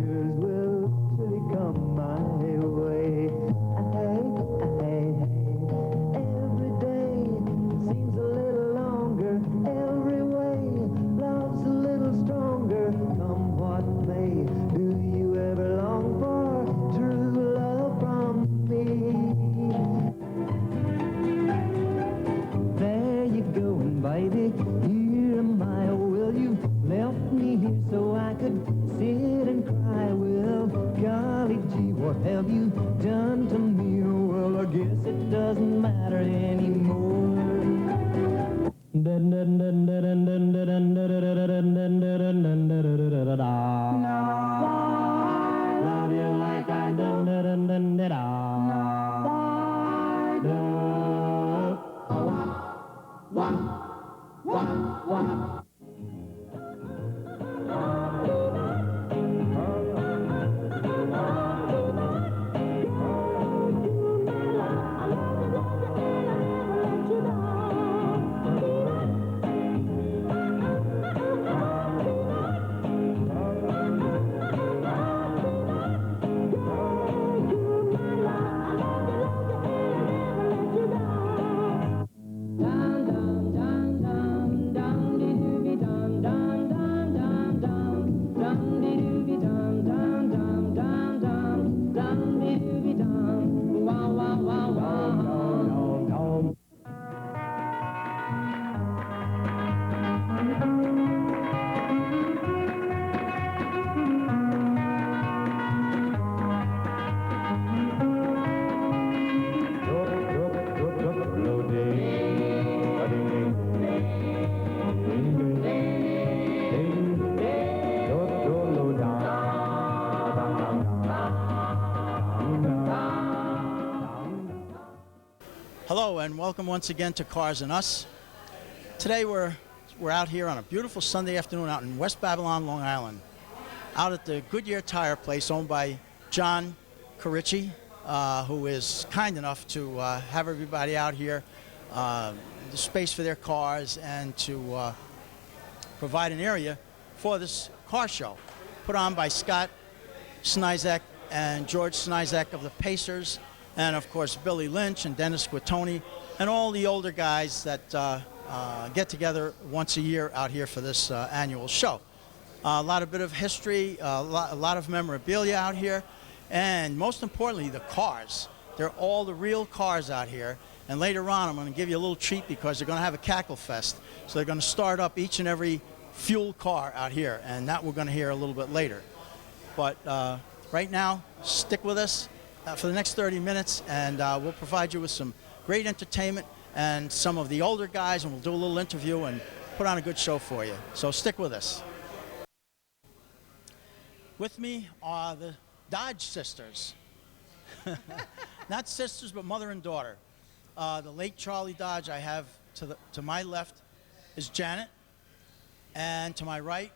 yours will surely come my way. Hey, hey, hey. Every day seems a little longer. Every way love's a little stronger. Come what may, do you ever long for true love from me? There you go, and baby, here am I. Will you left me here so I could sit and cry? Well, golly gee, what have you done to me? Well, I guess it doesn't matter anymore. Love you like I Hello and welcome once again to Cars and Us. Today we're out here on a beautiful Sunday afternoon out in West Babylon, Long Island, out at the Goodyear Tire Place owned by John Carici, who is kind enough to have everybody out here, the space for their cars, and to provide an area for this car show put on by Scott Snizek and George Snizek of the Pacers, and of course Billy Lynch and Dennis Guattoni and all the older guys that get together once a year out here for this annual show. A bit of history, a lot of memorabilia out here, and most importantly the cars. They're all the real cars out here, and later on I'm going to give you a little treat because they're going to have a cackle fest. So they're going to start up each and every fuel car out here, and that we're going to hear a little bit later. But right now, stick with us for the next 30 minutes, and we'll provide you with some great entertainment and some of the older guys, and we'll do a little interview and put on a good show for you. So stick with us. With me are the Dodge sisters. Not sisters, but mother and daughter. The late Charlie Dodge I have to my left is Janet, and to my right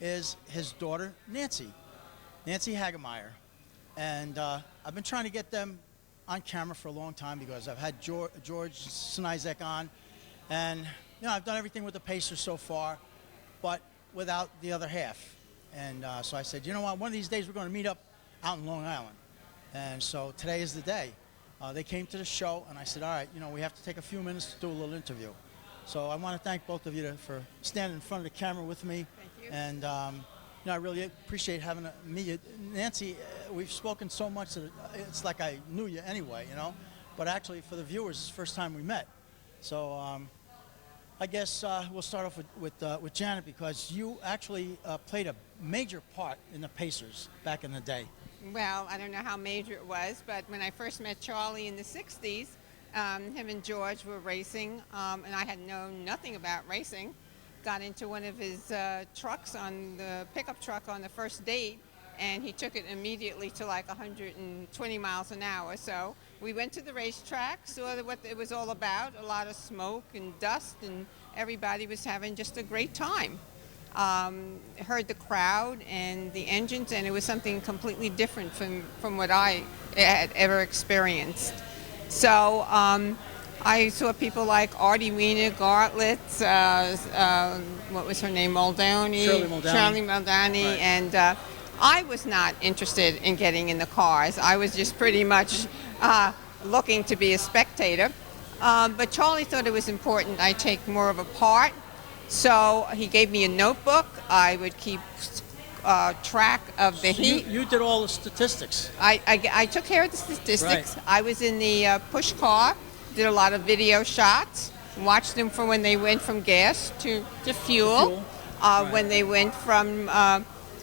is his daughter, Nancy Hagemeyer. And I've been trying to get them on camera for a long time because I've had George Snizek on, and I've done everything with the Pacers so far, but without the other half. And so I said, you know what, one of these days we're going to meet up out in Long Island. And so today is the day. They came to the show, and I said, all right, we have to take a few minutes to do a little interview. So I want to thank both of you for standing in front of the camera with me. Thank you. And I really appreciate having me. Nancy, we've spoken so much that it's like I knew you anyway, But actually, for the viewers, it's the first time we met. So I guess we'll start off with Janet, because you actually played a major part in the Pacers back in the day. Well, I don't know how major it was, but when I first met Charlie in the 60s, him and George were racing, and I had known nothing about racing. Got into one of his trucks, on the pickup truck, on the first date, and he took it immediately to like 120 miles an hour. So we went to the racetrack, saw what it was all about, a lot of smoke and dust, and everybody was having just a great time. Heard the crowd and the engines, and it was something completely different from what I had ever experienced. So I saw people like Artie Wiener, Gartlett, what was her name, Shirley Muldowney. Right. And I was not interested in getting in the cars. I was just pretty much looking to be a spectator. But Charlie thought it was important I take more of a part. So he gave me a notebook. I would keep track of the So heat. you did all the statistics. I took care of the statistics. Right. I was in the push car, did a lot of video shots, watched them for when they went from gas to fuel, Right. when they went from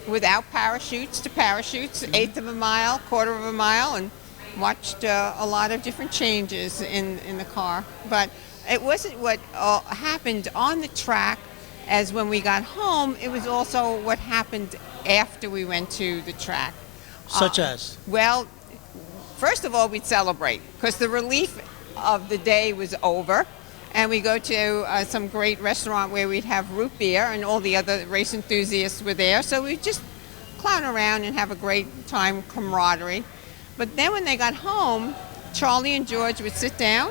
without parachutes to parachutes, eighth of a mile, quarter of a mile, and watched a lot of different changes in the car. But it wasn't what happened on the track as when we got home. It was also what happened after we went to the track. Such as? Well, first of all, we'd celebrate because the relief of the day was over. And we go to some great restaurant where we'd have root beer, and all the other race enthusiasts were there. So we'd just clown around and have a great time, camaraderie. But then when they got home, Charlie and George would sit down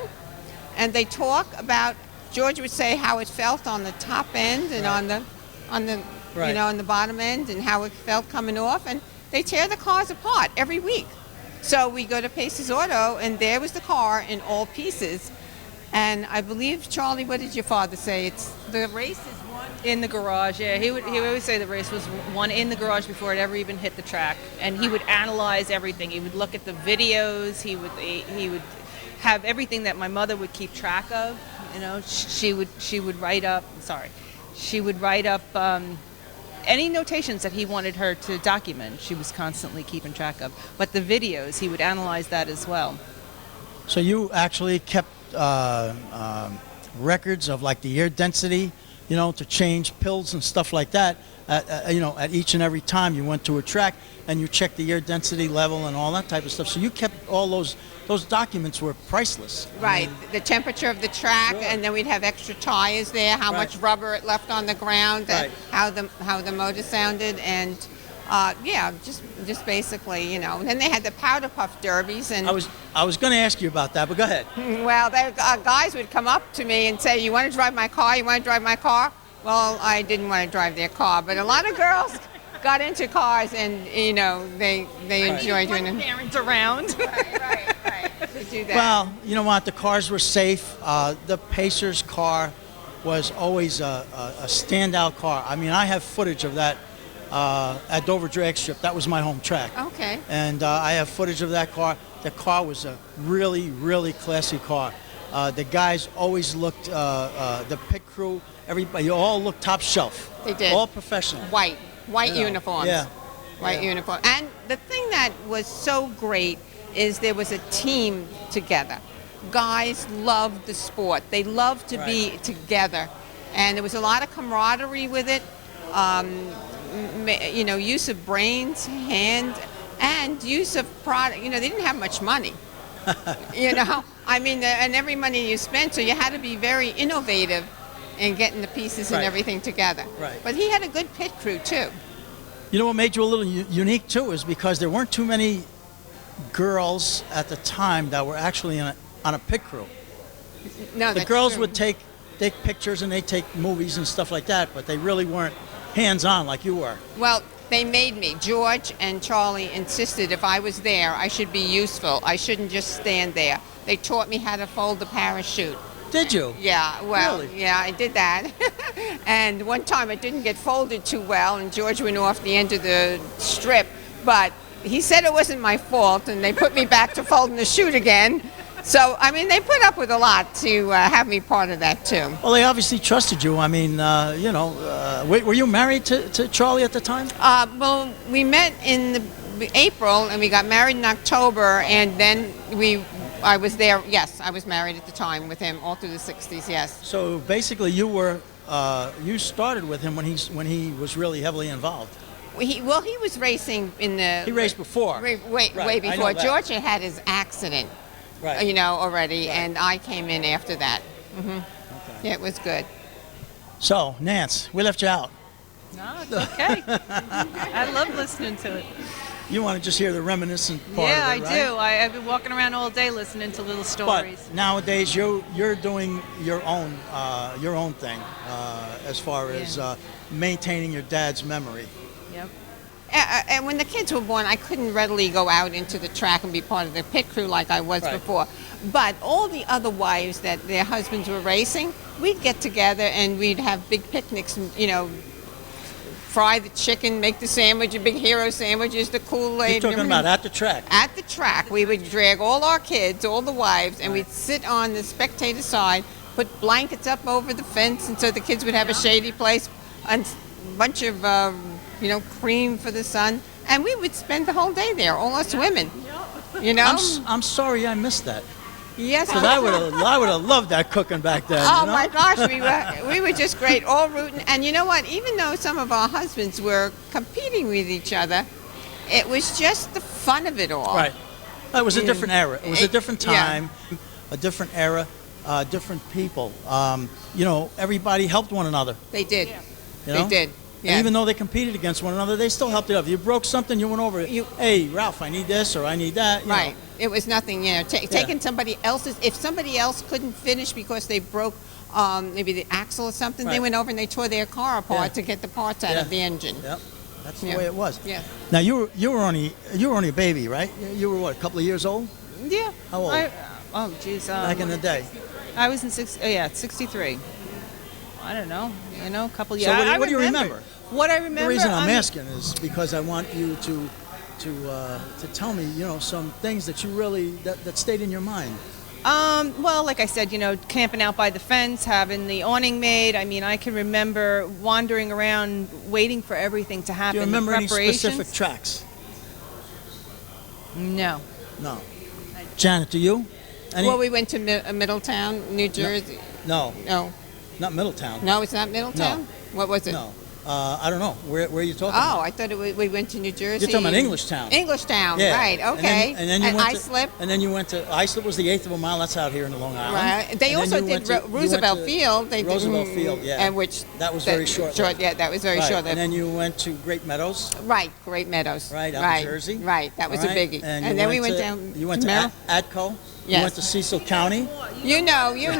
and they talk about, George would say how it felt on the top end and Right. on the Right. on the bottom end, and how it felt coming off, and they tear the cars apart every week. So we go to Pace's Auto, and there was the car in all pieces. And I believe, Charlie, what did your father say? It's the race is won In the garage, yeah. He would always say the race was won in the garage before it ever even hit the track, and he would analyze everything. He would look at the videos. He would have everything that my mother would keep track of. You know, she would write up. Sorry, she would write up any notations that he wanted her to document. She was constantly keeping track of. But the videos, he would analyze that as well. So you actually kept records of like the air density, to change pills and stuff like that. At each and every time you went to a track, and you checked the air density level and all that type of stuff. So you kept all those documents were priceless. right, the temperature of the track, Sure. and then we'd have extra tires there, how Right. much rubber it left on the ground, and Right. how the motor sounded, and just basically, And then they had the powder puff derbies, and I was going to ask you about that, but go ahead. well, guys would come up to me and say, "You want to drive my car? You want to drive my car?" Well, I didn't want to drive their car, but a lot of girls got into cars, and they enjoyed doing it. Parents around. Right. To do that. Well, you know what? The cars were safe. The Pacers car was always a standout car. I mean, I have footage of that at Dover Drag Strip. That was my home track. Okay. And I have footage of that car. The car was a really, really classy car. The guys always looked, the pit crew, everybody, all looked top shelf. They did. All professional. White You know, uniforms. yeah. White Yeah. uniform. And the thing that was so great is there was a team together. Guys loved the sport. They loved to be together. And there was a lot of camaraderie with it. Use of brains, hand, and use of product. They didn't have much money. I mean, and every money you spent, so you had to be very innovative in getting the pieces and Right. everything together. Right. But he had a good pit crew too. You know what made you a little unique too is because there weren't too many girls at the time that were actually on a pit crew. No, The that's girls true. would take pictures and they take movies and stuff like that, but they really weren't hands-on like you were. Well, they made me. George and Charlie insisted if I was there, I should be useful. I shouldn't just stand there. They taught me how to fold the parachute. Did you? Yeah, well, Really? yeah, I did that. And one time it didn't get folded too well, and George went off the end of the strip. But he said it wasn't my fault, and they put me back to folding the chute again. So, I mean, they put up with a lot to have me part of that, too. Well, they obviously trusted you. I mean, were you married to Charlie at the time? Well, we met in April, and we got married in October, and then I was there. Yes, I was married at the time with him all through the 60s, yes. So basically, you started with him when he was really heavily involved. He was racing in the... He raced before. Way Right, I know before. that. George had his accident, Right. already, Right. and I came in after that. Okay. Yeah, it was good. So, Nance, we left you out. No, it's okay. I love listening to it. You want to just hear the reminiscent part Yeah, of it, I right? do. I've been walking around all day listening to little But stories. nowadays, you're doing your own thing as far as Yeah. maintaining your dad's memory. Yep. And when the kids were born, I couldn't readily go out into the track and be part of the pit crew like I was Right. before. But all the other wives that their husbands were racing, we'd get together and we'd have big picnics, and, fry the chicken, make the sandwich, the big hero sandwiches, the Kool-Aid. You're talking about at the track. At the track, we would drag all our kids, all the wives, and we'd sit on the spectator side, put blankets up over the fence, and so the kids would have a shady place, and a bunch of, cream for the sun, and we would spend the whole day there, all us women. I'm sorry I missed that. Yes, Because I would have loved that cooking back then. Oh you know? my gosh, we were just great, all rooting. And you know what? Even though some of our husbands were competing with each other, it was just the fun of it all. Right. It was a Yeah. different era. It was a different Yeah. time, a different era, different people. Everybody helped one another. They did. You know? They did. And Yeah. even though they competed against one another, they still helped it out. If you broke something, you went over it. Hey, Ralph, I need this or I need that. you know. Right. It was nothing, taking somebody else's. If somebody else couldn't finish because they broke maybe the axle or something, they Right. went over and they tore their car apart Yeah. to get the parts out Yeah. of the engine. Yep. That's the Yeah. way it was. Yeah. Now you were only a baby, right? You were what, a couple of years old Yeah. How old? Oh, geez. back in the day? I was in 63. I don't know. A couple So years. what do you remember? What I remember. The reason I'm asking is because I want you to tell me, some things that you really that stayed in your mind. Well, like I said, camping out by the fence, having the awning made. I mean, I can remember wandering around, waiting for everything to happen. Do you remember the any preparations. specific tracks? No. No. Janet, do you? Any? Well, we went to Middletown, New Jersey. No, No. not Middletown. No, it's not Middletown? What was it? No. I don't know. Where are you talking? Oh, I thought we went to New Jersey. You're talking about Englishtown. Englishtown, Yeah. right, okay. And then you went Islip. And then you went to Islip was the eighth of a mile. That's out here in the Long Island. Right. They And then also you did went to- you went Roosevelt to Field. They Roosevelt did, Field, yeah. And which That was very short-lived. Yeah, that was very Right. short. And then you went to Great Meadows. Right, Great Meadows. Right, out in Jersey. Right, that was All a right. biggie. And, And you then we went to- down. You went to Merrill. Atco. You Yes. went to Cecil County. You know. You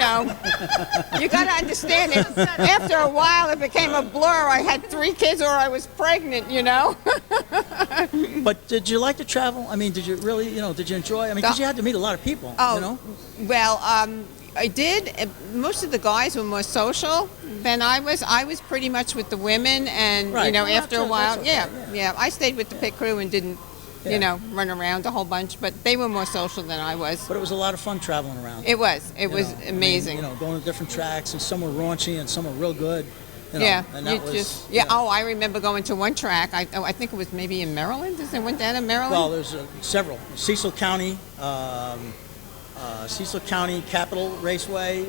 got to understand it. After a while, it became a blur. I had 3 kids or I was pregnant, But did you like to travel? I mean, did you really, did you enjoy? I mean, because you had to meet a lot of people. Oh, well, I did. Most of the guys were more social than I was. I was pretty much with the women, and Right. Well, after a that's while, okay, yeah. I stayed with the pit crew and didn't, Yeah. run around a whole bunch. But they were more social than I was. But it was a lot of fun traveling around. It was. It You was know, I mean, amazing. going to different tracks, and some were raunchy and some were real good. Yeah, And that was, yeah. Oh, I remember going to one track. I think it was maybe in Maryland. Is it went down in Maryland? Well, there's several. Cecil County Capital Raceway.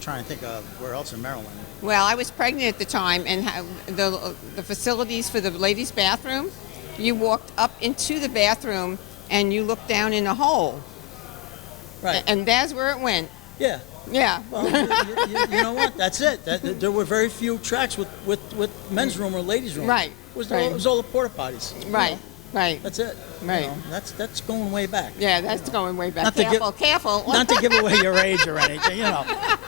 Trying to think of where else in Maryland. Well, I was pregnant at the time, and the facilities for the ladies' bathroom, you walked up into the bathroom and you looked down in a hole, Right. and that's where it went. Yeah. Yeah. Well, you know what? That's it. There were very few tracks with men's room or ladies' room. Right, It was all the porta potties. Right. Right. That's it. Right. That's going way back. Yeah, that's going way back. Not to give- Careful. Not to give away your age or anything,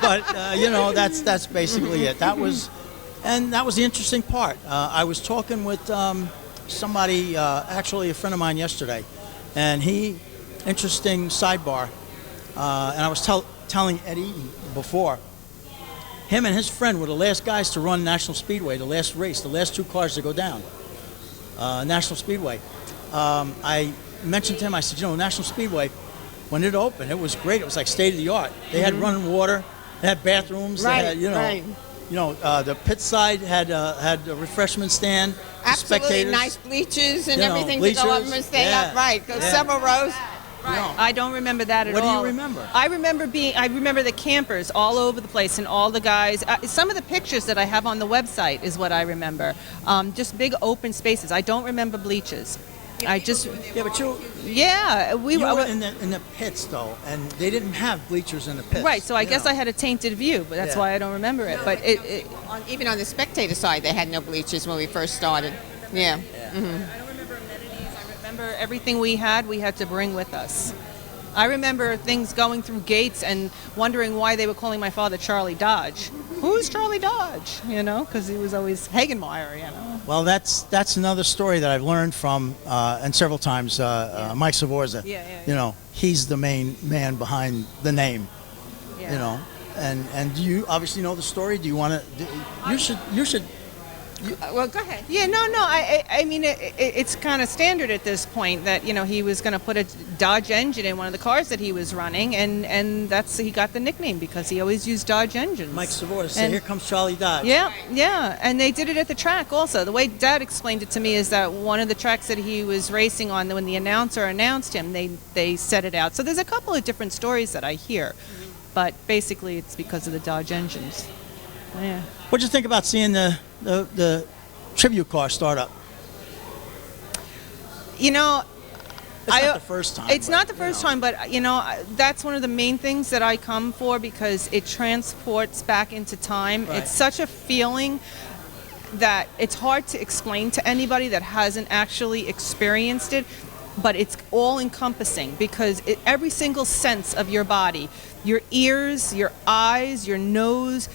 but that's basically it. That was the interesting part. I was talking with somebody, actually a friend of mine yesterday, and interesting sidebar, and I was telling Eddie before, him and his friend were the last guys to run National Speedway, the last race, the last 2 cars to go down. National Speedway. I mentioned to him, I said, National Speedway, when it opened, it was great. It was like state of the art. They had running water, they had bathrooms, Right, they had, right. The pit side had a refreshment stand. For Absolutely spectators. nice bleachers and You know, everything to go up bleachers, and stay yeah, up. Right. Go yeah. several rows. I don't remember that at all. What do you remember? I remember the campers all over the place and all the guys. Some of the pictures that I have on the website is what I remember. Just big open spaces. I don't remember bleachers. Yeah, but we you were were in the pits though, and they didn't have bleachers in the pits. right. So I you guess know. I had a tainted view, but that's Yeah. why I don't remember it. But Even on the spectator side, they had no bleachers when we first started. Yeah. Yeah. Mm-hmm. I don't remember amenities. I remember everything we had to bring with us. I remember things going through gates and wondering why they were calling my father Charlie Dodge. Who's Charlie Dodge? You know, because he was always Hagenmeyer, you know. Well, that's another story that I've learned from, and several times, Mike Sfvorsa. Yeah. You know, he's the main man behind the name. Yeah. You know, and you obviously know the story. Do you want to? You should. Well, go ahead. Yeah, no. I mean, it's kind of standard at this point that, you know, he was going to put a Dodge engine in one of the cars that he was running, and he got the nickname because he always used Dodge engines. Mike Sfvorsa said, And- "Here comes Charlie Dodge." Yeah, and they did it at the track also. The way Dad explained it to me is that one of the tracks that he was racing on, when the announcer announced him, they set it out. So there's a couple of different stories that I hear, but basically it's because of the Dodge engines. Yeah. What'd you think about seeing the tribute car start up? You know, It's not the first time. It's but, not the first time, but you know, that's one of the main things that I come for because it transports back into time. Right. It's such a feeling that it's hard to explain to anybody that hasn't actually experienced it, but it's all encompassing because every single sense of your body, your ears, your eyes, your nose,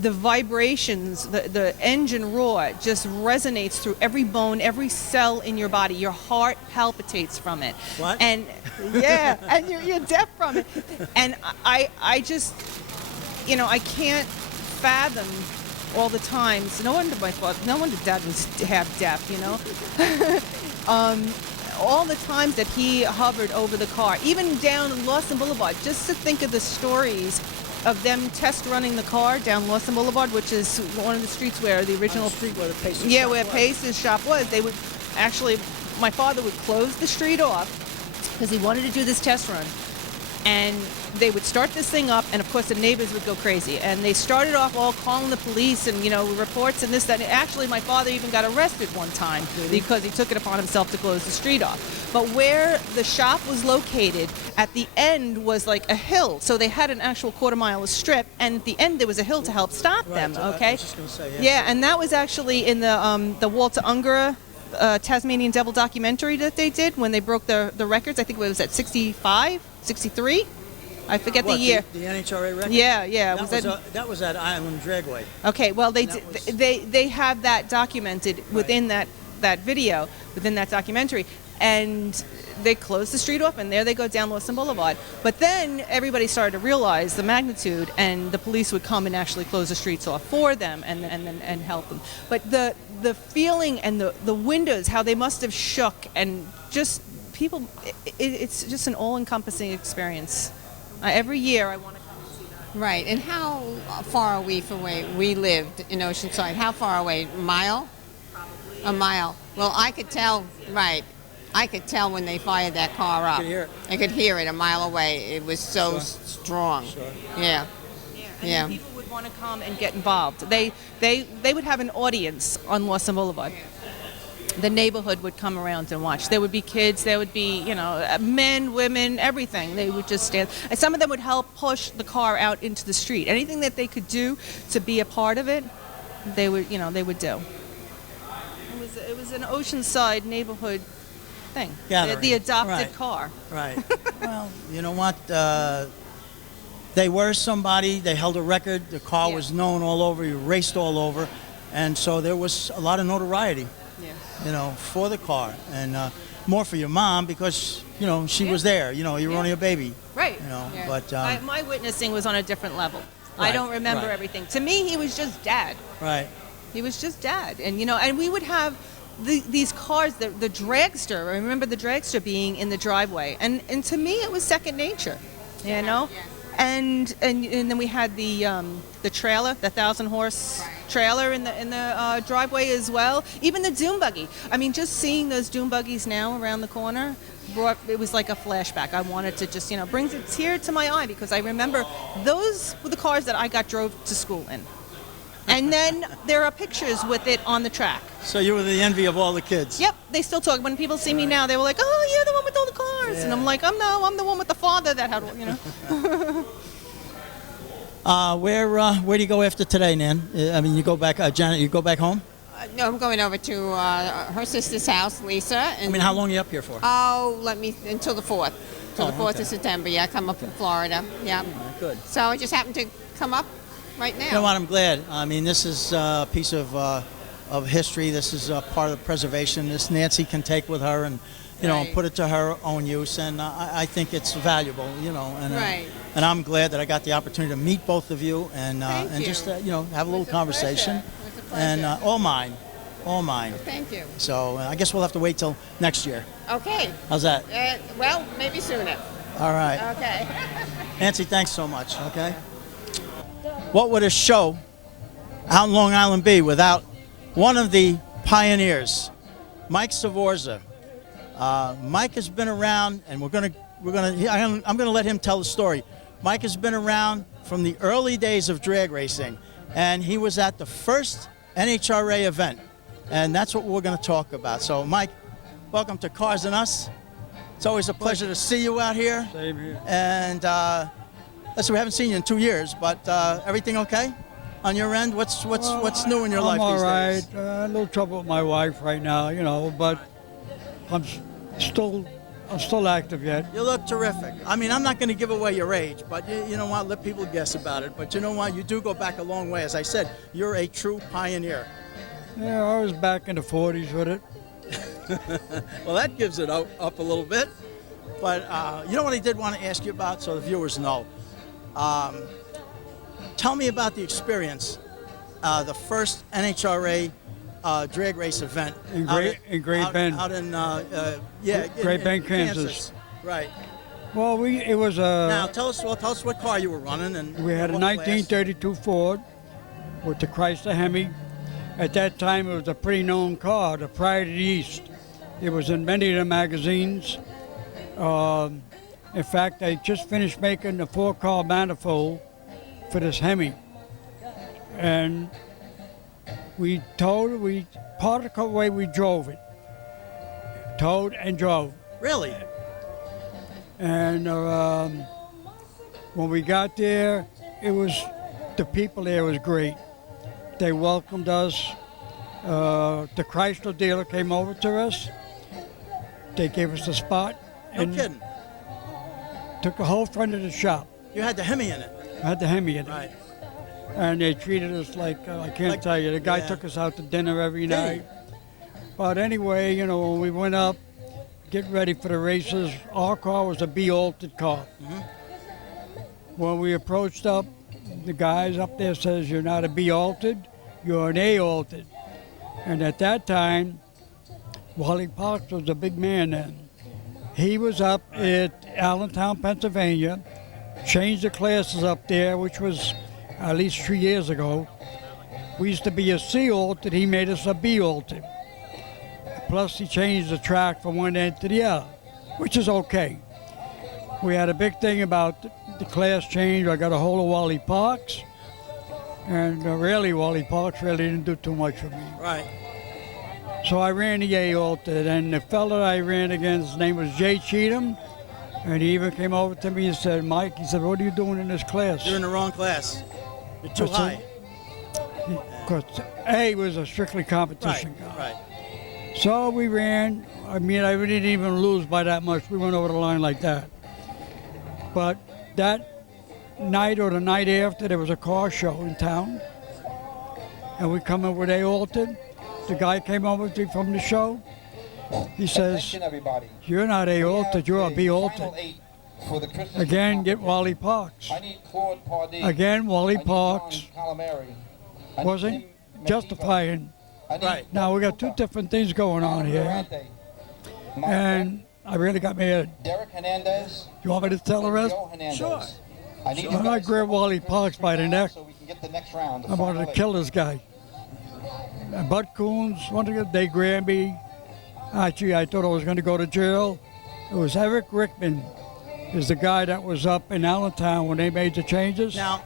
the vibrations, the engine roar just resonates through every bone, every cell in your body. Your heart palpitates from it. What? And yeah, and you're deaf from it. And I just, you know, I can't fathom all the times. No wonder Dad was half deaf, you know. All the times that he hovered over the car, even down Lawson Boulevard, just to think of the stories of them test running the car down Lawson Boulevard, which is one of the streets where the original street where the Pace's yeah, shop where was. Pace's shop was. They would actually, my father would close the street off because he wanted to do this test run, and they would start this thing up, and of course the neighbors would go crazy, and they started off all calling the police and, you know, reports and this, that. Actually, my father even got arrested one time because he took it upon himself to close the street off. But where the shop was located, at the end was like a hill, so they had an actual quarter-mile strip, and at the end there was a hill to help stop Right, them. so I Okay. was just gonna say, Yeah, and that was actually in the Walter Unger Tasmanian Devil documentary that they did when they broke the records. I think it was at 65, 63. I forget What, the year. The NHRA record? Yeah. That was at Island Dragway. Okay, well, that was- they have that documented within that video, within that documentary, and they closed the street off, and there they go down Lawson Boulevard. But then everybody started to realize the magnitude, and the police would come and actually close the streets off for them and help them. But the feeling and the windows, how they must have shook, and just people, it's just an all-encompassing experience. Every year I want to come and see that. Right. And how far are we from where we lived in Oceanside? How far away? A mile? Probably. A mile. Well, I could tell, right. I could tell when they fired that car up. could hear it. I could hear it a mile away. It was so Sure. strong. Sure. Yeah. And Yeah. then people would want to come and get involved. They would have an audience on Lawson Boulevard. The neighborhood would come around and watch. There would be kids, there would be, you know, men, women, everything. They would just stand. And some of them would help push the car out into the street. Anything that they could do to be a part of it, they would do. It was an Oceanside neighborhood thing. Gathering. The adopted Right. car. Right. Well, you know what? They were somebody. They held a record. The car Yeah. was known all over. You raced all over, and so there was a lot of notoriety, Yeah. you know, for the car, and more for your mom because you know she was there. You know, you were Yeah. only a baby. Right. You know, Yeah. but My witnessing was on a different level. I Right, don't remember right. everything. To me, he was just Dad. right. He was just Dad, and you know, and we would have these cars, the dragster. I remember the dragster being in the driveway, and to me, it was second nature, you know. And then we had the trailer, the 1,000-horse trailer in the driveway as well. Even the dune buggy. I mean, just seeing those dune buggies now around the corner, it was like a flashback. I wanted to just, you know, brings a tear to my eye because I remember those were the cars that I drove to school in. And then there are pictures with it on the track. So you were the envy of all the kids. Yep, they still talk. When people see me now, they were like, "Oh, you're the one with all the cars," and I'm Yeah. like, I'm the one with the father that had, you know. Where do you go after today, Nan? I mean, you go back, Janet. You go back home. No, I'm going over to her sister's house, Lisa. And I mean, how long are you up here for? Oh, until the 4th. till the 4th okay. of September. Yeah, I come up from Florida. Yeah. Good. So I just happened to come up right now. You know what? I'm glad. I mean, this is a piece of history. This is part of the preservation. This Nancy can take with her and, you know, Right. put it to her own use. And I think it's valuable, you know. And, Right. And I'm glad that I got the opportunity to meet both of you and Thank and you. just you know, have a little It was a conversation. pleasure. It was a pleasure. And all mine, all mine. Thank you. So I guess we'll have to wait till next year. Okay. How's that? Well, maybe sooner. All right. Okay. Nancy, thanks so much. Okay. What would a show out in Long Island be without one of the pioneers, Mike Sfvorsa? Mike has been around, and I'm gonna let him tell the story. Mike has been around from the early days of drag racing, and he was at the first NHRA event, and that's what we're going to talk about. So, Mike, welcome to Cars and Us. It's always a pleasure to see you out here. Same here. And listen, we haven't seen you in 2 years, but everything okay on your end? What's new in your life I'm all these right. days? A little trouble with my wife right now, you know, but I'm still active yet. You look terrific. I mean, I'm not going to give away your age, but you know what? Let people guess about it. But you know what? You do go back a long way. As I said, you're a true pioneer. Yeah, I was back in the 40s with it. Well, that gives it up a little bit. But you know what I did want to ask you about, so the viewers know. Tell me about the experience, the first NHRA drag race event In Great Bend. out in Great in Bend, Kansas. Right. Well, it was Now a tell us what car you were running and we had a what class. 1932 Ford with the Chrysler Hemi. At that time, it was a pretty known car, the Pride of the East. It was in many of the magazines. In fact, I just finished making the 4-car manifold for this Hemi. And part of the way we drove it. Towed and drove. Really? And when we got there, the people there was great. They welcomed us. The Chrysler dealer came over to us. They gave us a spot. No and kidding. Took the whole front of the shop. You had the Hemi in it. I had the Hemi in it. Right. And they treated us like, I can't tell you, the guy yeah. took us out to dinner every Did he? night. But anyway, you know, when we went up, get ready for the races, our car was a B-altered car. Mm-hmm. When we approached up, the guys up there says, you're not a B-altered, you're an A-altered. And at that time, Wally Parks was a big man then. He was up at Allentown, Pennsylvania, changed the classes up there, which was at least 3 years ago. We used to be a C-altered, he made us a B-altered. Plus he changed the track from one end to the other, which is okay. We had a big thing about the class change. I got a hold of Wally Parks, and really Wally Parks really didn't do too much for me. Right. So I ran the A-altered, and the fella I ran against, his name was Jay Cheatham, and he even came over to me and said, Mike, he said, what are you doing in this class? You're in the wrong class. You're too What's high. Because A was a strictly competition Right. guy. Right. So we ran. I mean, I didn't even lose by that much. We went over the line like that. But that night or the night after, there was a car show in town. And we come in with A-altered. The guy came over to from the show. He says, Attention, everybody. you're not A-altered, you're a B-altered. Again, get Wally Parks. I need Claude Pardee. Again, Wally I need Parks John Calamari. I need wasn't Tim justifying. I need Right. Now, we got two different things going on here. Durante. My And I really got mad. Derek Hernandez. You want me to tell the rest? Joe Hernandez. Sure. I need you When I guys grabbed to Wally get Parks by the neck, so we can get the next round. the I wanted final to eight. kill this guy. And Bud Coons, they grabbed me. Actually, I thought I was going to go to jail. It was Eric Rickman, is the guy that was up in Allentown when they made the changes. Now,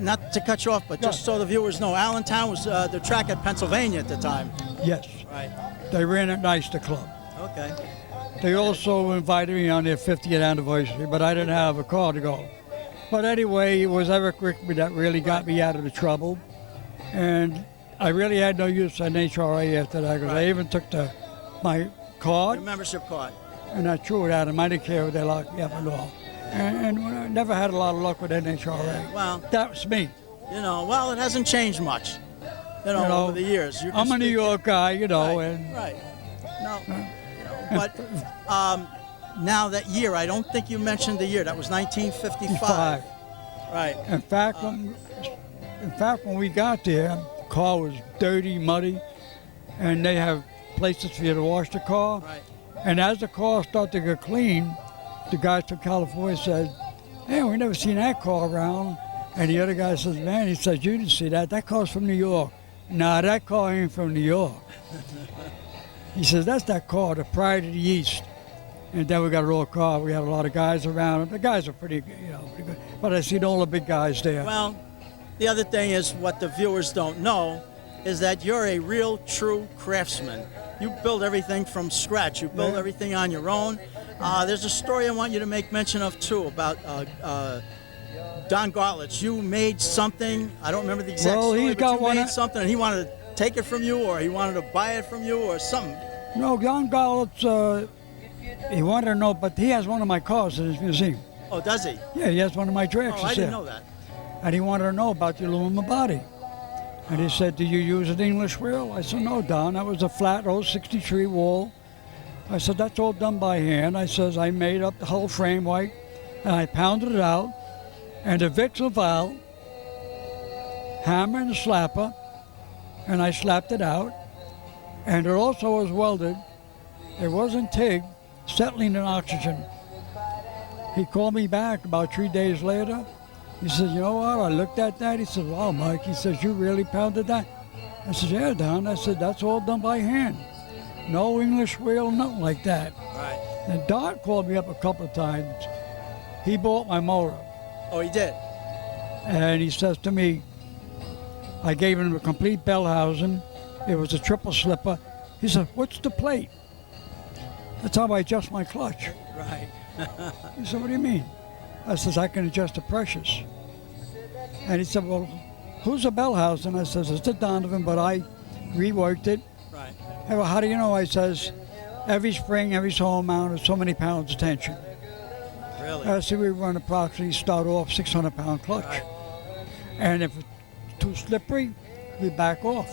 not to cut you off, but just so the viewers know, Allentown was the track at Pennsylvania at the time. Yes, Right. they ran at Neister Club. Okay. They also invited me on their 50th anniversary, but I didn't have a car to go. But anyway, it was Eric Rickman that really got me out of the trouble. And I really had no use on HRA after that, because I even took my card. Your membership card. And I threw it at him. I didn't care if they locked me up at all. And I never had a lot of luck with NHRA. Well, That was me. you know, well, it hasn't changed much, over the years. You can I'm a New speak- York guy, Right, and right. No, but now that year, I don't think you mentioned the year. That was 1955. Right. In fact, when we got there, the car was dirty, muddy, and they have places for you to wash the car. Right. And as the car started to get clean, the guys from California said, "Hey, we never seen that car around." And the other guy says, "Man," he says, "you didn't see that. That car's from New York." "Nah, that car ain't from New York." He says, "That's that car, the Pride of the East." And then we got a real car. We had a lot of guys around. The guys are pretty good. But I seen all the big guys there. Well, the other thing is what the viewers don't know is that you're a real, true craftsman. You build everything from scratch. You build Yeah. everything on your own. There's a story I want you to make mention of, too, about Don Gartlitz. You made something. I don't remember the exact Well, story, he's but got you one made of- something, and he wanted to take it from you, or he wanted to buy it from you, or something. No, John Garlitz, he wanted to know, but he has one of my cars in his museum. Oh, does he? Yeah, he has one of my Drexes Oh, I didn't there. know that. And he wanted to know about the aluminum body. And he said, "Do you use an English wheel?" I said, "No, Don, that was a flat old 63 wall." I said, "That's all done by hand." I says, "I made up the whole frame white, and I pounded it out, and the Vicks and valve, hammer and slapper, and I slapped it out. And it also was welded. It wasn't TIG, acetylene and oxygen." He called me back about 3 days later. He said, "You know what? I looked at that." He said, "Wow, Mike." He says, "You really pounded that?" I said, "Yeah, Don." I said, "That's all done by hand. No English wheel, nothing like that." Right. And Don called me up a couple of times. He bought my motor. Oh, he did? And he says to me, I gave him a complete bell housing. It was a triple slipper. He said, "What's the plate?" That's how I adjust my clutch. Right. He said, "What do you mean?" I says, "I can adjust the pressures." And he said, "Well, who's the bell housing?" I says, "It's a Donovan, but I reworked it." Right. Hey, well, how do you know? I says, "Every spring, every so amount of so many pounds of tension." Really? I see we run approximately start off 600-pound clutch. Right. And if it's too slippery, we back off.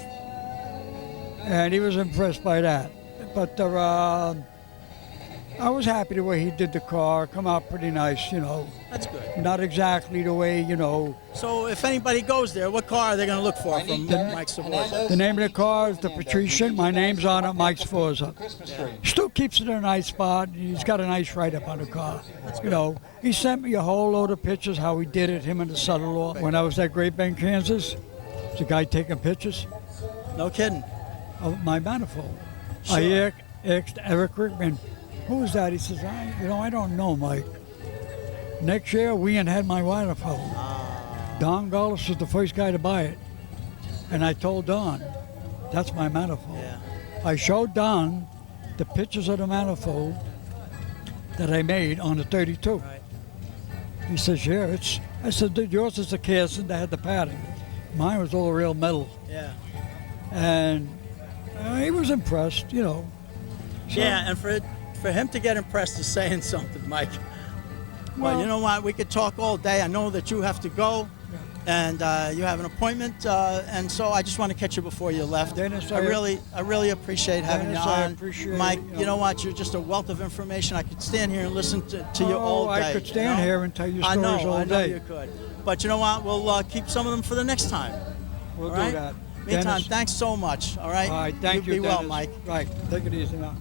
And he was impressed by that. But I was happy the way he did the car. Come out pretty nice, That's good. Not exactly the way, So if anybody goes there, what car are they going to look for I from need Mike Sfvorsa? Hernandez. The name of the car is the Patrician. My name's on it, Mike Sfvorsa. Christmas tree. Still keeps it in a nice spot. He's got a nice write-up on the car. He sent me a whole load of pictures how he did it, him and the son-in-law. When I was at Great Bend, Kansas, there's a guy taking pictures No kidding. of my manifold. Sure. I asked Eric Rickman, "Who is that?" He says, I don't know, Mike. Next year, we ain't had my manifold. Don Garlitz was the first guy to buy it. And I told Don, "That's my manifold." Yeah. I showed Don the pictures of the manifold that I made on the 32. Right. He says, "Yeah, it's." I said, "Dude, yours is the casting that had the padding. Mine was all real metal." Yeah. And he was impressed, So, Yeah, and for him to get impressed is saying something, Mike. Well, Well- you know what? We could talk all day. I know that you have to go, and you have an appointment, and so I just want to catch you before you left. Dennis, I really appreciate having Dennis, you I on, appreciate Mike. it, You know what? You're just a wealth of information. I could stand here and listen to you all day. I could stand here and tell you stories all I know day. you could. But you know what? We'll keep some of them for the next time. We'll all do right? that. Meantime, Dennis, thanks so much. All right. all right, thank you, Be well, Dennis. Mike. Right, take it easy now.